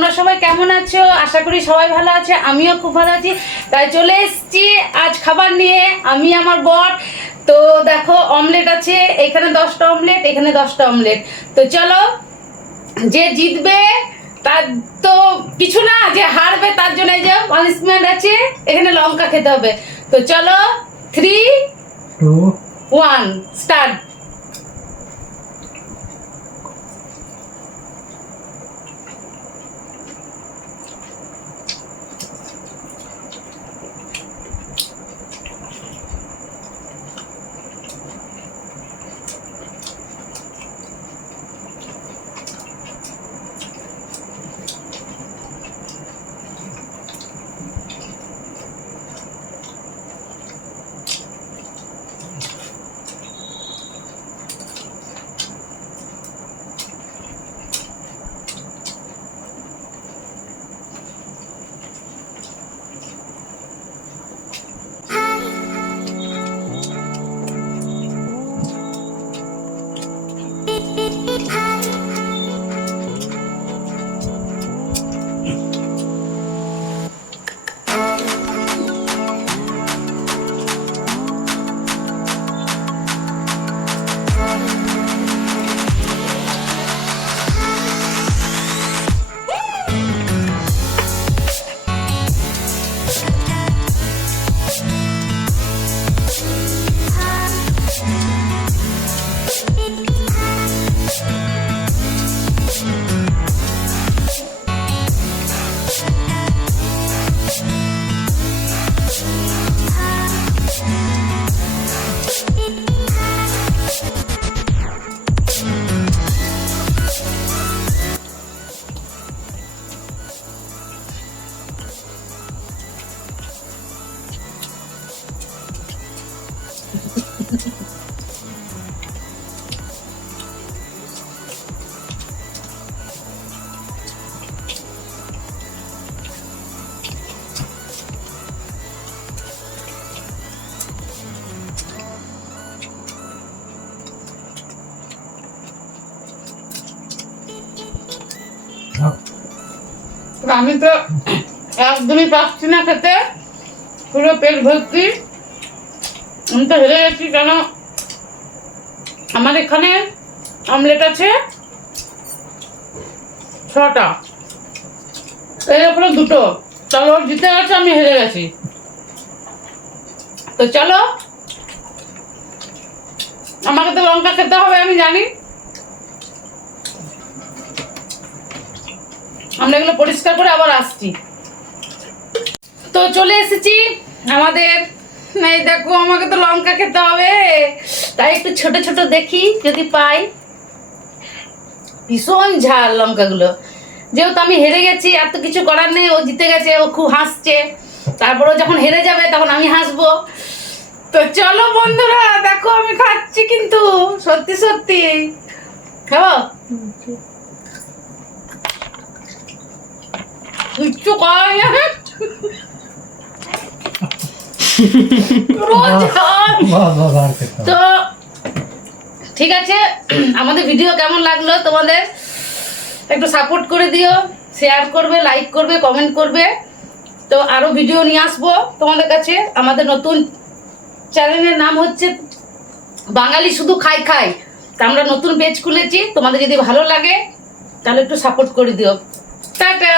তোমরা সবাই কেমন আছো? আশা করি সবাই ভালো আছে, আমিও খুব ভালো আছি। তাই চলে এসেছি আজ খাবার নিয়ে, আমি আমার বর। তো দেখো অমলেট আছে, এখানে 10টা অমলেট, এখানে 10টা অমলেট। তো চলো, যে জিতবে তার তো কিছু না, যে হারবে তার জন্য যে পানিশমেন্ট আছে, এখানে লঙ্কা খেতে হবে। তো চলো 3, 2, 1 স্টার্ট। আমি তো একদমই পাচ্ছি না খেতে, পুরো পেট ভর্তি। আমি তো হেরে গেছি, কেন আমার এখানে অমলেট আছে 6টা, এর উপরে 2টো। চলো, জিতে গেছে, আমি হেরে গেছি। তো চলো, আমাকে তো লঙ্কা খেতে হবে, আমি জানি। আমরা এগুলো পরিষ্কার করে আবার আসছি। তো চলে এসেছি আমাদের, এই দেখো, আমাকে তো লঙ্কা খেতে হবে, তাই একটু ছোট ছোট দেখি যদি পাই। ভীষণ ঝাল লঙ্কাগুলো। যেহেতু আমি হেরে গেছি, আর তো কিছু করার নেই, ও জিতে গেছে, ও খুব হাসছে। তারপরে যখন হেরে যাবে তখন আমি হাসবো। তো চলো বন্ধুরা, দেখো আমি খাচ্ছি, কিন্তু সত্যি সত্যি খাবো। কিচ্ছু করার নেই। তো ঠিক আছে, আমাদের ভিডিও কেমন লাগলো তোমাদের একটু সাপোর্ট করে দিও, শেয়ার করবে, লাইক করবে, কমেন্ট করবে। তো আরো ভিডিও নিয়ে আসবো তোমাদের কাছে। আমাদের নতুন চ্যানেলের নাম হচ্ছে বাঙালি শুধু খাই খাই। তা আমরা নতুন পেজ খুলেছি, তোমাদের যদি ভালো লাগে তাহলে একটু সাপোর্ট করে দিও। টাটা।